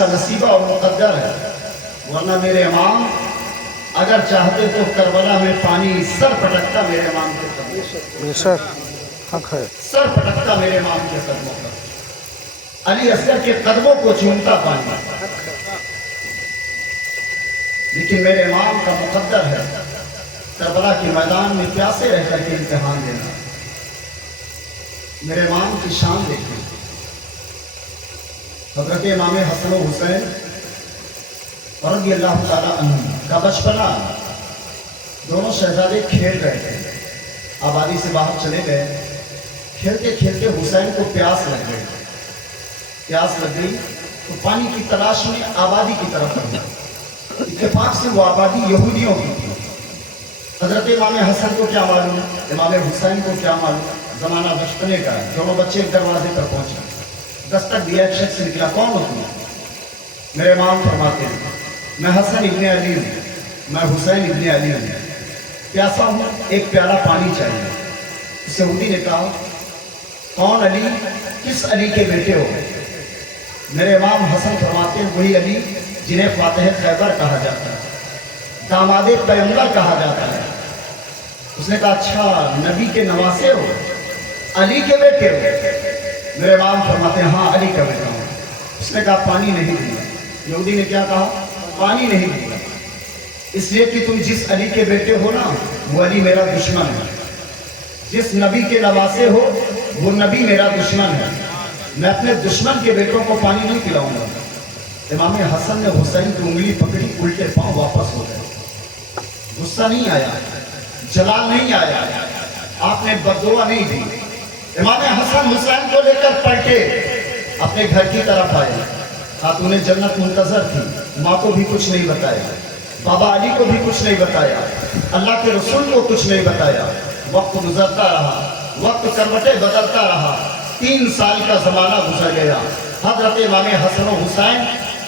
کا نصیبہ اور مقدر ہے، ورنہ میرے امام اگر چاہتے تو کربلا میں پانی سر پٹکتا میرے امام کے قدموں پر، بے شک حق ہے۔ سر پٹکتا میرے امام کے قدموں پر، علی اصغر کے قدموں کو چومتا پانی، لیکن میرے امام کا مقدر ہے کربلا کے میدان میں پیاسے رہ کر کے امتحان دینا۔ میرے امام کی شان دیکھیں، حضرت امام حسن و حسین رضی اللہ تعالیٰ عنہ کا بچپنا، دونوں شہزادے کھیل رہے تھے، آبادی سے باہر چلے گئے، کھیلتے کھیلتے حسین کو پیاس لگ گئی، پیاس لگ گئی تو پانی کی تلاش میں آبادی کی طرف بڑھا۔ اتفاق سے وہ آبادی یہودیوں کی تھی۔ حضرت امام حسن کو کیا معلوم، امام حسین کو کیا معلوم، زمانہ بچپنے کا ہے، دونوں بچے دروازے پر پہنچے، دستک دیا، ایک شخص نکلا، کون ہو تم؟ میرے امام فرماتے ہیں میں حسن ابن علی ہوں، میں حسین ابن علی ہوں، پیاسا ہوں، ایک پیالہ پانی چاہیے۔ اس یہودی نے کہا کون علی، کس علی کے بیٹے ہو؟ میرے امام حسن فرماتے ہیں وہی علی جنہیں فاتح خیبر کہا جاتا ہے، داماد پیغمبر کہا جاتا ہے۔ اس نے کہا اچھا نبی کے نواسے ہو، علی کے بیٹے ہو؟ میرے امام فرماتے ہیں ہاں علی کا بیٹا ہوں۔ اس نے کہا پانی نہیں دیا۔ یہودی نے کیا کہا؟ پانی نہیں دیا، اس لیے کہ تم جس علی کے بیٹے ہو نا وہ علی میرا دشمن ہے، جس نبی کے نواسے ہو وہ نبی میرا دشمن ہے، میں اپنے دشمن کے بیٹوں کو پانی نہیں پلاؤں گا۔ امام حسن نے حسین کی انگلی پکڑی، الٹے پاؤں واپس ہو گئے۔ غصہ نہیں آیا، جلال نہیں آیا، آپ نے بددعا نہیں دی۔ امام حسن حسین کو لے کر پلٹے، اپنے گھر کی طرف آئے، خاتون جنت منتظر تھی، ماں کو بھی کچھ نہیں بتایا، بابا علی کو بھی کچھ نہیں بتایا، اللہ کے رسول کو کچھ نہیں بتایا۔ وقت گزرتا رہا، وقت کروٹیں بدلتا رہا، 3 سال کا زمانہ گزر گیا۔ حضرت امام حسن و حسین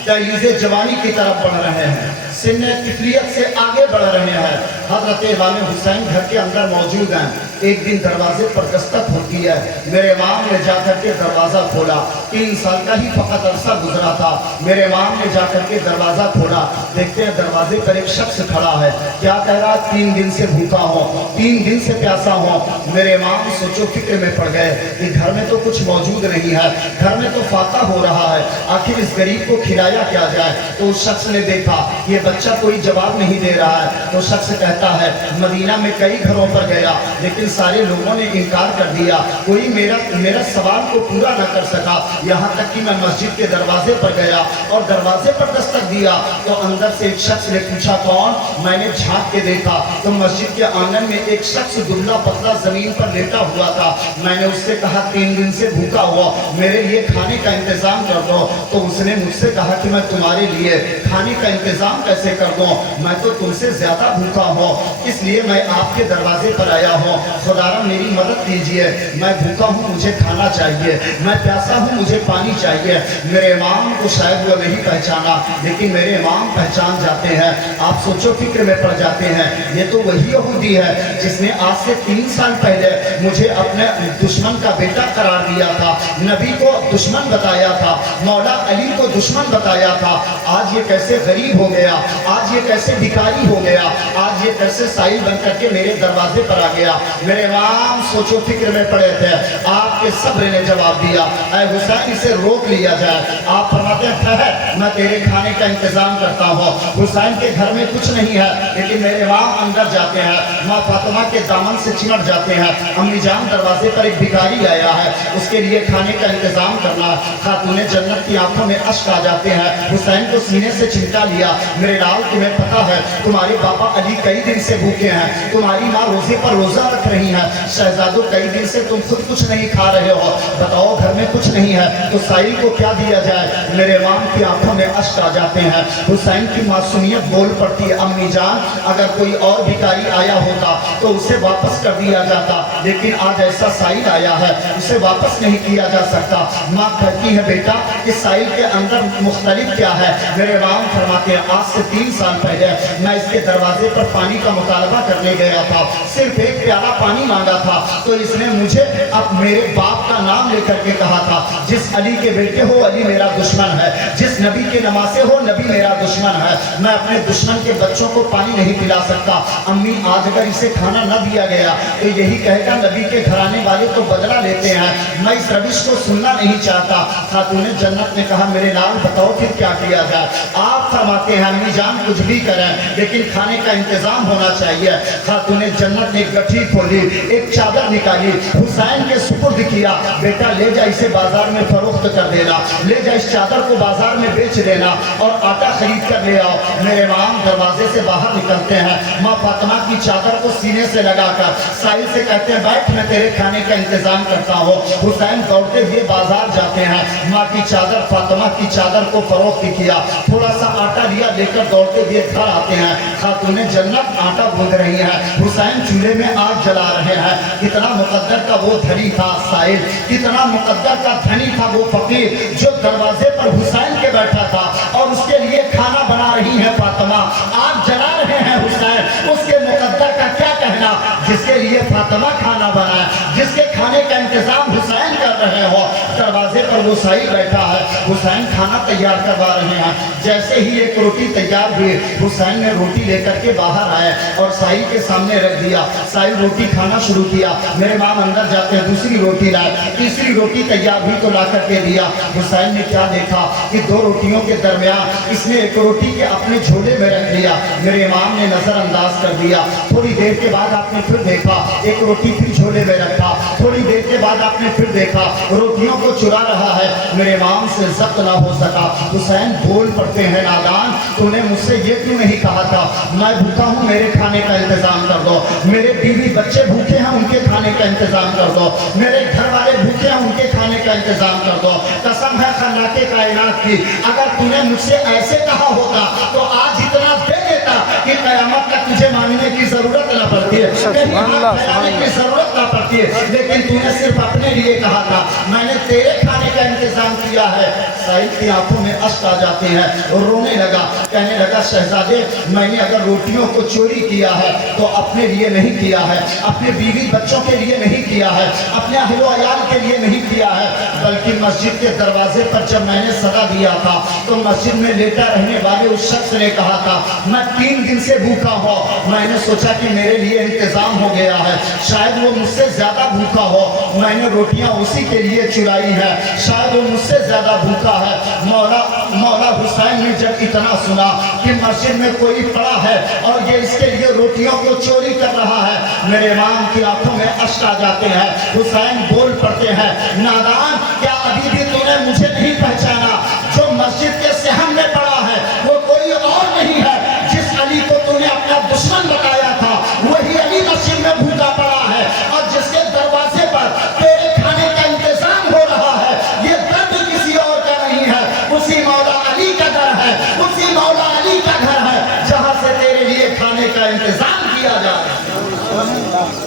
دہلیز جوانی کی طرف بڑھ رہے ہیں، سن طفلیت سے آگے بڑھ رہے ہیں۔ حضرت امام حسین گھر کے اندر موجود ہیں، ایک دن دروازے پر دستک ہوتی ہے، میرے امام نے جا کر کے دروازہ کھولا، 3 سال کا ہی فقط عرصہ گزرا تھا، میرے امام نے جا کر کے دروازہ کھولا، دیکھتے ہیں دروازے پر ایک شخص کھڑا ہے، کیا کہہ رہا؟ 3 دن سے بھوکا ہوں، 3 دن سے پیاسا ہوں۔ میرے امام سوچو فکر میں پڑ گئے کہ گھر میں تو کچھ موجود نہیں ہے، گھر میں تو فاقہ ہو رہا ہے، آخر اس غریب کو کھلایا کیا جائے؟ تو اس شخص نے دیکھا یہ بچہ کوئی جواب نہیں دے رہا ہے، تو شخص کہتا ہے مدینہ میں کئی گھروں پر گیا لیکن سارے لوگوں نے انکار کر دیا، کوئی میرا سوال کو پورا نہ کر سکا، یہاں تک کہ میں مسجد کے دروازے پر گیا اور دروازے پر دستک دیا تو اندر سے ایک شخص نے پوچھا کون؟ میں نے جھانک کے دیکھا تو مسجد کے آنگن میں ایک شخص دبلا پتلا زمین پر لیٹا ہوا تھا۔ میں نے اس سے کہا 3 دن سے بھوکا ہوا، میرے لیے کھانے کا انتظام کر دو، تو اس نے مجھ سے کہا کہ میں تمہارے لیے کھانے کا انتظام کیسے کر دوں، میں تو تم سے زیادہ بھوکا ہوں، اس لیے میں آپ کے دروازے پر آیا ہوں، خدا را میری مدد کیجئے، میں بھوکا ہوں مجھے کھانا چاہیے، میں پیاسا ہوں مجھے پانی چاہیے۔ میرے امام کو شاید وہ نہیں پہچانا لیکن میرے امام پہچان جاتے ہیں، آپ سوچو فکر میں پڑ جاتے ہیں، یہ تو وہی یہودی ہے جس نے آج سے 3 سال پہلے مجھے اپنے دشمن کا بیٹا قرار دیا تھا، نبی کو دشمن بتایا تھا، مولا علی کو دشمن بتایا تھا، آج یہ کیسے غریب ہو گیا، آج یہ کیسے بھکاری ہو گیا، آج یہ کیسے سائل بن کر کے میرے دروازے پر آ گیا۔ میرے امام سوچو فکر میں پڑے تھے، آپ کے صبر نے جواب دیا اے حسین اسے روک لیا جائے۔ آپ فرماتے ہیں ٹھہر میں تیرے کھانے کا انتظام کرتا ہوں۔ حسین کے گھر میں کچھ نہیں ہے لیکن میرے امام اندر جاتے ہیں، ماں فاطمہ کے دامن سے چمٹ جاتے ہیں، امی جان دروازے پر ایک بھکاری آیا ہے، اس کے لیے کھانے کا انتظام کرنا۔ خاتون جنت کی آنکھوں میں اشک آ جاتے ہیں، حسین کو سینے سے چمٹا لیا، میرے لال تمہیں پتا ہے تمہارے پاپا علی کئی دن سے بھوکے ہیں، تمہاری ماں روزے پر روزہ رکھ رہی ہے، شہزادوں کئی دن سے تم خود کچھ نہیں کھا رہے ہو، بتاؤ گھر میں کچھ نہیں ہے تو سائل کو کیا دیا جائے؟ میرے امام کی آنکھوں میں اشک آ جاتے ہیں، حسین کی معصومیت بول پڑتی ہے امی جان اگر کوئی اور بھکاری آیا ہوتا تو اسے واپس کر دیا جاتا، لیکن آج ایسا سائل آیا ہے اسے واپس نہیں کیا جا سکتا۔ ماں کہتی ہے بیٹا اس سائل کے اندر مختلف کیا ہے؟ میرے امام فرماتے ہیں آج سے 3 سال پہلے میں اس کے دروازے پر پانی کا مطالبہ کرنے گیا تھا، صرف ایک پیالہ پانی مانگا تھا تو اس نے مجھے میرے باپ کا نام لے کر کے کہا تھا جس علی کے بیٹے ہو علی میرا دشمن ہے، جس نبی کے نواسے ہو، نبی میرا دشمن ہے، میں اپنے دشمن کے بچوں کو پانی نہیں پلا سکتا۔ امی آج اگر اسے کھانا نہ دیا گیا تو یہی کہے گا نبی کے گھرانے والے تو بدلہ لیتے ہیں، میں اس روش کو سننا نہیں چاہتا۔ خاتون جنت نے کہا میرے لال بتاؤ پھر کیا کیا جائے؟ آپ فرماتے ہیں امی جان کچھ بھی کریں لیکن کھانے کا انتظام ہونا چاہیے۔ خاتون جنت نے ایک گٹھی کھولی، ایک چادر نکالی، حسین کے سپرد کیا، بیٹا لے جا اسے بازار میں فروخت کر دینا، لے جا اس چادر کو بازار میں بیچ دینا اور آٹا خرید کر لے آؤ۔ میرے امام دروازے سے باہر نکلتے ہیں، ماں فاطمہ کی چادر کو سینے سے لگا کر ساحل سے کہتے ہیں بیٹھ میں تیرے کھانے کا انتظام کرتا ہوں۔ حسین دوڑتے ہوئے بازار جاتے ہیں، ماں کی چادر فاطمہ کی چادر کو فروخت کیا، تھوڑا سا آٹا لیا، لے کر دوڑتے ہوئے گھر آتے ہیں۔ خاتون جنت آٹا گوندھ رہی ہے، حسین چولہے میں آگ جلا رہے ہیں۔ کتنا مقدر کا وہ دھنی تھا سائل، کتنا مقدر کا دھنی تھا وہ فقیر جو دروازے پر حسین کے بیٹھا تھا اور اس کے لیے کھانا بنا رہی ہے فاطمہ، آگ جلا رہے ہیں حسین۔ اس کے مقدر کا کیا کہنا جس کے لیے فاطمہ کھانا بنائے، جس کے کھانے کا انتظام حسین کر رہے ہو۔ دروازے پر وہ سائل بیٹھا ہے، حسین کھانا تیار کروا رہے ہیں۔ جیسے ہی ایک روٹی تیار ہوئی، حسین نے روٹی لے کر کے باہر آئے اور سائل کے سامنے رکھ دیا۔ سائل روٹی کھانا شروع کیا، میرے امام اندر جاتے ہیں، دوسری روٹی لائے، تیسری روٹی تیار ہوئی تو لا کر کے دیا۔ حسین نے کیا دیکھا کہ دو روٹیوں کے درمیان اس نے ایک روٹی کے اپنے جھولے میں رکھ لیا۔ میرے امام نے نظر انداز کر دیا۔ تھوڑی دیر کے بعد آپ نے پھر دیکھا ایک روٹی پھر جھولے میں رکھا، تھوڑی دیر کے بعد آپ نے پھر دیکھا روٹیوں کو چرا رہا ہے۔ میرے امام سے ضبط نہ ہو سکا۔ حسین بول پڑتے ہیں نادان تو نے مجھ سے یہ کیوں نہیں کہا تھا میں بھوکا ہوں میرے کھانے کا انتظام کر دو، میرے بیوی بچے بھوکے ہیں ان کے کھانے کا انتظام کر دو، میرے گھر والے بھوکے ہیں ان کے کھانے کا انتظام کر دو۔ قسم ہے خالق کائنات کی اگر تو نے مجھ سے ایسے کہا ہوتا تو آج اتنا دے دیتا کہ قیامت تک تجھے مانگنے کی ضرورت نہ پڑتی ہے، کہیں ہاتھ پھیلانے کی ضرورت نہ پڑتی ہے، لیکن تو نے صرف اپنے لیے کہا تھا میں نے تیرے کھانے کا انتظام کیا ہے۔ سائل کی آنکھوں میں اشک آ جاتے ہیں، رونے لگا، کہنے لگا شہزادے میں نے اگر روٹیوں کو چوری کیا ہے تو اپنے لیے نہیں کیا ہے، اپنے بیوی بچوں کے لیے نہیں کیا ہے، اپنے اہل و عیال کے لیے نہیں کیا ہے، بلکہ مسجد کے دروازے پر جب میں نے صدا دیا تھا تو مسجد میں لیٹا رہنے والے اس شخص نے کہا تھا میں 3 دن سے بھوکا ہوں، میں نے سوچا کہ میرے لیے انتظام ہو گیا ہے، شاید وہ مجھ سے زیادہ بھوکا ہو، میں نے روٹیاں اسی کے لیے چرائی ہے، شاید وہ مجھ سے زیادہ بھوکا ہے۔ مولا حسین نے جب اتنا سنا کہ مسجد میں کوئی پڑا ہے اور یہ اس کے لیے روٹیوں کو چوری کر رہا ہے، میرے امام کی آنکھوں میں اشک آ جاتے ہیں۔ حسین بول پڑتے ہیں نادان کیا ابھی بھی تو نے مجھے نہیں پہچانا؟ جو مسجد کے صحن میں پڑا ہے وہ کوئی اور نہیں ہے، جس علی کو تو نے اپنا دشمن بتایا تھا وہی علی مسجد میں بھوکا پڑا ہے، اور جس کے دروازے پر تیرے کھانے کا انتظام ہو رہا ہے یہ درد کسی اور کا نہیں ہے، اسی مولا علی کا گھر ہے، اسی مولا علی کا گھر ہے جہاں سے تیرے لیے کھانے کا انتظام کیا جا رہا ہے۔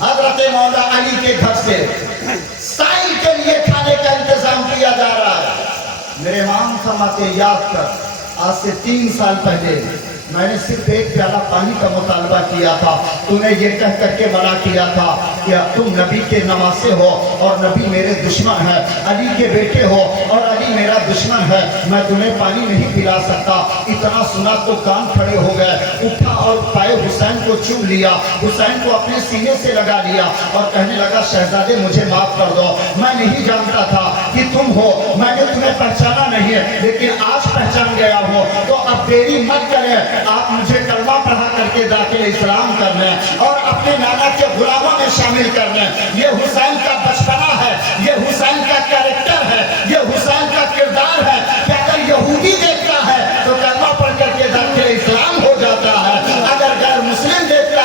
حضرت مولا علی کے گھر سے سائل کے لیے کھانے کا انتظام کیا جا رہا ہے۔ میرے امام فرماتے یاد کر آج سے 3 سال پہلے میں نے صرف ایک پیالہ پانی کا مطالبہ کیا تھا، تو نے یہ کہہ کر کے منع کیا تھا کہ تم نبی کے نواسے ہو اور نبی میرے دشمن ہے، علی کے بیٹے ہو اور علی میرا دشمن ہے، میں تمہیں پانی نہیں پلا سکتا۔ اتنا سنا تو کان کھڑے ہو گئے، اٹھا اور پائے حسین کو چوم لیا، حسین کو اپنے سینے سے لگا لیا اور کہنے لگا شہزادے مجھے معاف کر دو، میں نہیں جانتا تھا کہ تم ہو، میں نے تمہیں پہچانا نہیں ہے لیکن آج پہچان گیا ہو، تو اب دیری مت کریں، آپ مجھے کلمہ پڑھا کر کے داخل اسلام کرنا ہے اور اپنے نانا کے غلاموں میں شامل کرنا ہے۔ یہ حسین